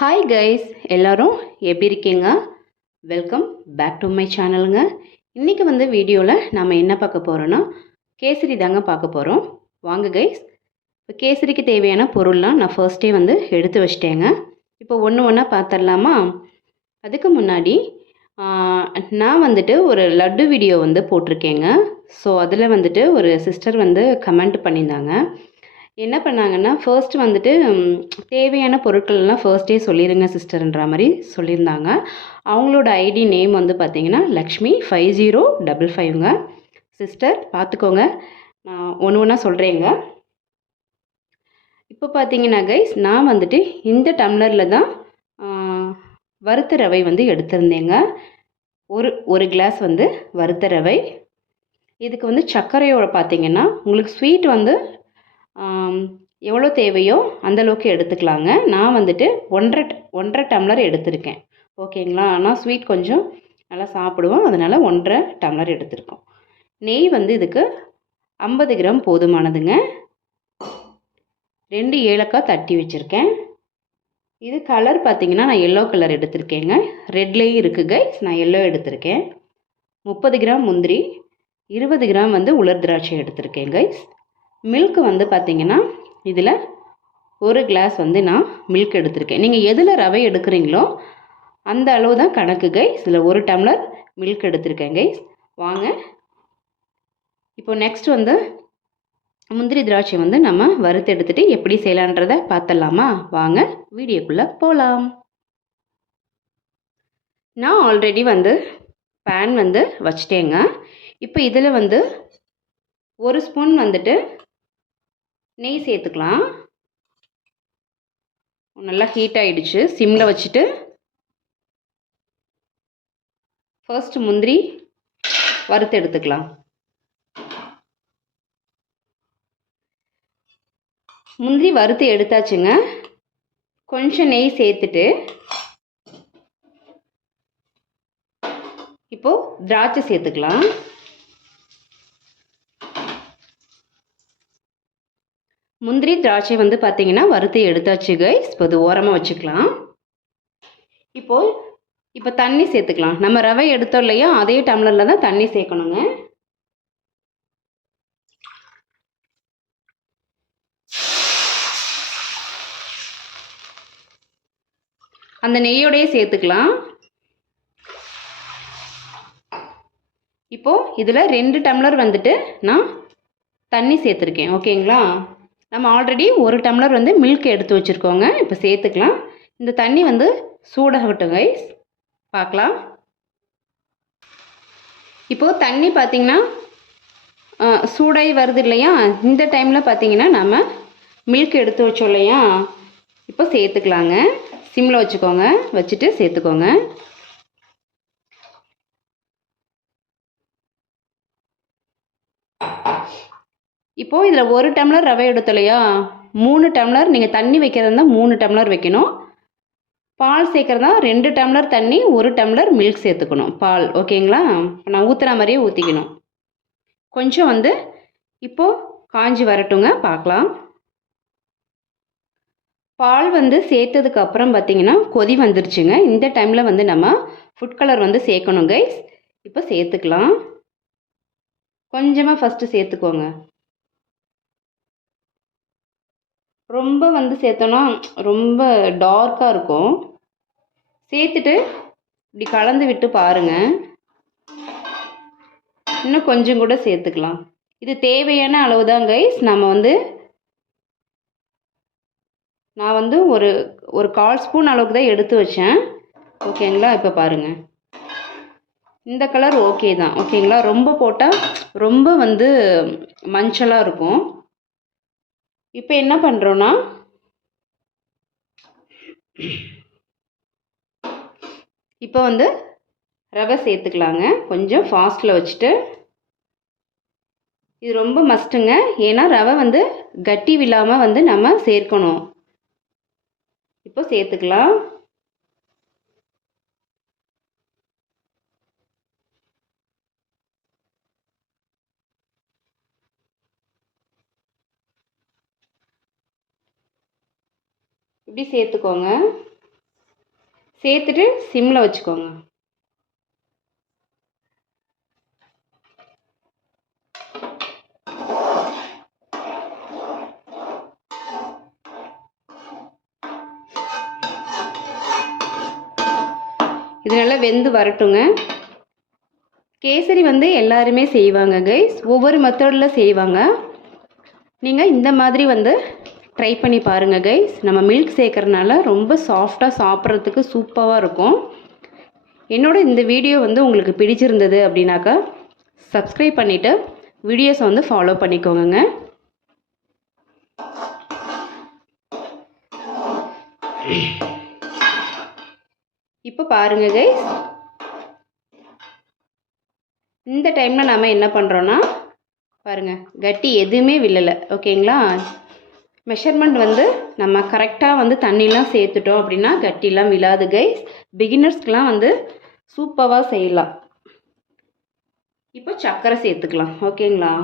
Hi guys, எல்லாரும் எப்படி இருக்கீங்க? வெல்கம் பேக் டு மை சேனலுங்க. இன்றைக்கி வீடியோவில் நாம் என்ன பார்க்க போகிறோன்னா கேசரி தாங்க பார்க்க போகிறோம். வாங்க கைஸ், இப்போ கேசரிக்கு தேவையான பொருள்லாம் நான் ஃபர்ஸ்டே எடுத்து வச்சிட்டேங்க. இப்போ ஒன்று ஒன்றா பார்த்துடலாமா? அதுக்கு முன்னாடி நான் ஒரு லட்டு வீடியோ போட்டிருக்கேங்க. ஸோ அதில் ஒரு சிஸ்டர் கமெண்ட் பண்ணியிருந்தாங்க. என்ன பண்ணாங்கன்னா, ஃபர்ஸ்ட் தேவையான பொருட்கள்லாம் ஃபர்ஸ்ட்டே சொல்லிடுங்க சிஸ்டர்ன்ற மாதிரி சொல்லியிருந்தாங்க. அவங்களோட ஐடி நேம் பார்த்தீங்கன்னா லக்ஷ்மி 5055ங்க. சிஸ்டர் பார்த்துக்கோங்க, நான் ஒன்று ஒன்றா சொல்கிறேங்க. இப்போ பார்த்தீங்கன்னா கைஸ், நான் இந்த டம்ளரில் தான் வறுத்த ரவை எடுத்திருந்தேங்க. ஒரு கிளாஸ் வறுத்த ரவை. இதுக்கு சர்க்கரையோட பார்த்தீங்கன்னா உங்களுக்கு ஸ்வீட் எவ்வளோ தேவையோ அந்தளவுக்கு எடுத்துக்கலாங்க. நான் ஒன்றரை டம்ளர் எடுத்திருக்கேன். ஓகேங்களா? நான் ஸ்வீட் கொஞ்சம் நல்லா சாப்பிடுவோம், அதனால் 1.5 டம்ளர் எடுத்திருக்கோம். நெய் இதுக்கு 50 கிராம் போதுமானதுங்க. 2 ஏலக்காய் தட்டி வச்சுருக்கேன். இது கலர் பார்த்திங்கன்னா நான் எல்லோ கலர் எடுத்திருக்கேங்க. ரெட்லேயும் இருக்குது கைஸ், நான் எல்லோ எடுத்திருக்கேன். 30 கிராம் முந்திரி, 20 கிராம் உலர் திராட்சை எடுத்திருக்கேன் கைஸ். மில்க் பார்த்திங்கன்னா இதில் ஒரு கிளாஸ் நான் மில்க் எடுத்திருக்கேன். நீங்கள் எதில் ரவை எடுக்கிறீங்களோ அந்த அளவு தான் கணக்கு கைஸ். இதில் 1 டம்ளர் மில்க் எடுத்திருக்கேன் கைஸ். வாங்க இப்போ நெக்ஸ்ட் முந்திரி திராட்சை நம்ம வறுத்து எடுத்துகிட்டு எப்படி செய்யலான்றதை பார்த்துடலாமா? வாங்க வீடியோக்குள்ளே போகலாம். நான் ஆல்ரெடி பேன் வச்சிட்டேங்க. இப்போ இதில் 1 ஸ்பூன் நெய் சேர்த்துக்கலாம். நல்லா ஹீட் ஆகிடுச்சு. சிம்மில் வச்சுட்டு ஃபர்ஸ்ட் முந்திரி வறுத்து எடுத்துக்கலாம். முந்திரி வறுத்து எடுத்தாச்சுங்க. கொஞ்சம் நெய் சேர்த்துட்டு இப்போது திராட்சை சேர்த்துக்கலாம். முந்திரி திராட்சை பார்த்தீங்கன்னா வறுத்து எடுத்தாச்சு கைஸ். இப்போ அது ஓரமாக வச்சுக்கலாம். இப்போ தண்ணி சேர்த்துக்கலாம். நம்ம ரவை எடுத்தோம் இல்லையா, அதே டம்ளரில் தான் தண்ணி சேர்க்கணுங்க. அந்த நெய்யோடையே சேர்த்துக்கலாம். இப்போது இதில் 2 டம்ளர் நான் தண்ணி சேர்த்துருக்கேன். ஓகேங்களா? நம்ம ஆல்ரெடி 1 டம்ளர் மில்க் எடுத்து வச்சுருக்கோங்க. இப்போ சேர்த்துக்கலாம். இந்த தண்ணி சூடாகட்டும் கைஸ், பார்க்கலாம். இப்போது தண்ணி பார்த்திங்கன்னா சூடாகி வருது இல்லையா, இந்த டைமில் பார்த்திங்கன்னா நம்ம மில்க் எடுத்து வச்சோம் இல்லையா, இப்போ சேர்த்துக்கலாங்க. சிம்மில் வச்சுக்கோங்க, வச்சுட்டு சேர்த்துக்கோங்க. இப்போது இதில் 1 டம்ளர் ரவை எடுத்தோம் இல்லையா, 3 டம்ளர் நீங்கள் தண்ணி வைக்கிறதா இருந்தால் 3 டம்ளர் வைக்கணும். பால் சேர்க்குறதா 2 டம்ளர் தண்ணி, 1 டம்ளர் மில்க் சேர்த்துக்கணும் பால். ஓகேங்களா? நான் ஊற்றுன மாதிரியே ஊற்றிக்கணும். கொஞ்சம் இப்போது காஞ்சி வரட்டுங்க, பார்க்கலாம். பால் சேர்த்ததுக்கு அப்புறம் பார்த்திங்கன்னா கொதி வந்துருச்சுங்க. இந்த டைமில் நம்ம ஃபுட் கலர் சேர்க்கணும் கைஸ். இப்போ சேர்த்துக்கலாம். கொஞ்சமாக ஃபஸ்ட்டு சேர்த்துக்கோங்க. ரொம்ப சேர்த்தோன்னா ரொம்ப டார்க்காக இருக்கும். சேர்த்துட்டு இப்படி கலந்து விட்டு பாருங்கள். இன்னும் கொஞ்சம் கூட சேர்த்துக்கலாம். இது தேவையான அளவு தான் கைஸ். நம்ம நான் ஒரு 1/4 ஸ்பூன் அளவுக்கு தான் எடுத்து வச்சேன். ஓகேங்களா? இப்போ பாருங்கள், இந்த கலர் ஓகே தான். ஓகேங்களா? ரொம்ப போட்டால் ரொம்ப மஞ்சளாக இருக்கும். இப்போ என்ன பண்ணுறோன்னா, இப்போ ரவை சேர்த்துக்கலாங்க. கொஞ்சம் ஃபாஸ்ட்டில் வச்சுட்டு. இது ரொம்ப மஸ்ட்டுங்க, ஏன்னா ரவை கட்டி விழாமல் நம்ம சேர்க்கணும். இப்போ சேர்த்துக்கலாம். இப்படி சேர்த்துக்கோங்க. சேர்த்துட்டு சிம்மில் வச்சுக்கோங்க. இது நல்லா வெந்து வரட்டுங்க. கேசரி வந்து எல்லாருமே செய்வாங்க கைஸ், ஒவ்வொரு மெத்தடில் செய்வாங்க. நீங்கள் இந்த மாதிரி வந்து ட்ரை பண்ணி பாருங்கள் கைஸ். நம்ம மில்க் சேர்க்கறனால ரொம்ப சாஃப்டாக சாப்பிட்றதுக்கு சூப்பராக இருக்கும். என்னோட இந்த வீடியோ வந்து உங்களுக்கு பிடிச்சிருந்தது அப்படின்னாக்கா சப்ஸ்கிரைப் பண்ணிவிட்டு வீடியோஸை வந்து ஃபாலோ பண்ணிக்கோங்க. இப்போ பாருங்கள் கைஸ், இந்த டைமில் நம்ம என்ன பண்ணுறோன்னா பாருங்கள், கட்டி எதுவுமே விழலை. ஓகேங்களா? மெஷர்மெண்ட் வந்து நம்ம கரெக்டாக வந்து தண்ணிலாம் சேர்த்துட்டோம் அப்படின்னா கட்டிலாம் விழாது கைஸ். பிகினர்ஸ்க்கெலாம் வந்து சூப்பராக செய்யலாம். இப்போ சர்க்கரை சேர்த்துக்கலாம். ஓகேங்களா?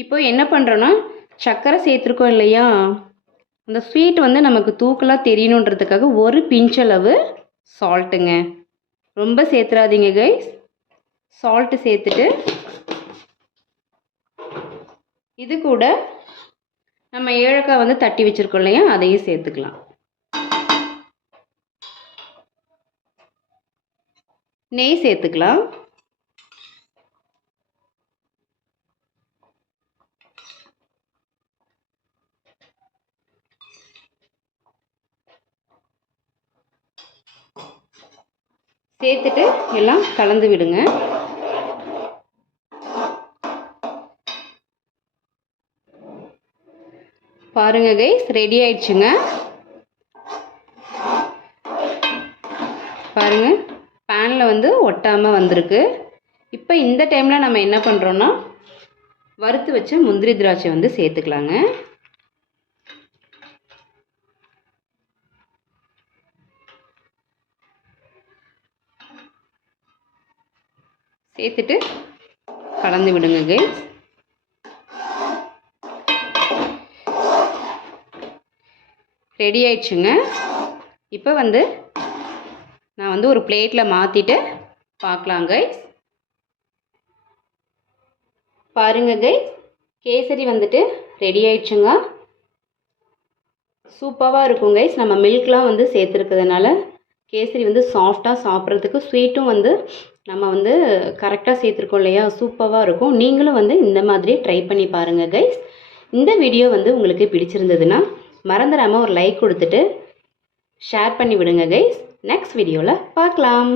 இப்போ என்ன பண்ணுறோன்னா சர்க்கரை சேர்த்துருக்கோம் இல்லையா, அந்த ஸ்வீட் வந்து நமக்கு தூக்கலாக தெரியணுன்றதுக்காக ஒரு பிஞ்சளவு சால்ட்டுங்க. ரொம்ப சேர்த்துறாதீங்க கைஸ். சால்ட்டு சேர்த்துட்டு இது கூட நம்ம ஏலக்காய் வந்து தட்டி வச்சுருக்கோம் இல்லையா, அதையும் சேர்த்துக்கலாம். நெய் சேர்த்துக்கலாம். சேர்த்துட்டு எல்லாம் கலந்து விடுங்க. பாருங்க கைஸ், ரெடி ஆயிடுச்சுங்க. பாருங்க, பேனில் வந்து ஒட்டாமல் வந்திருக்கு. இப்போ இந்த டைமில் நம்ம என்ன பண்ணுறோன்னா வறுத்து வச்ச முந்திரி திராட்சை வந்து சேர்த்துக்கலாங்க. சேர்த்துட்டு கலந்து விடுங்க கைஸ். ரெடி ஆயிடுச்சுங்க. இப்போ வந்து நான் வந்து ஒரு பிளேட்டில் மாற்றிட்டு பார்க்கலாம் கைஸ். பாருங்க கைஸ், கேசரி வந்துட்டு ரெடி ஆயிடுச்சுங்க. சூப்பராக இருக்கும் கைஸ். நம்ம மில்க்லாம் வந்து சேர்த்துருக்கிறதுனால கேசரி வந்து சாஃப்டாக சாப்பிட்றதுக்கு, ஸ்வீட்டும் வந்து நம்ம வந்து கரெக்டாக சேர்த்துருக்கோம் இல்லையா, சூப்பராக இருக்கும். நீங்களும் வந்து இந்த மாதிரி ட்ரை பண்ணி பாருங்கள் கைஸ். இந்த வீடியோ வந்து உங்களுக்கு பிடிச்சிருந்ததுன்னா மறந்துடாமல் ஒரு லைக் கொடுத்துட்டு ஷேர் பண்ணி விடுங்க கைஸ். நெக்ஸ்ட் வீடியோவில் பார்க்கலாம்.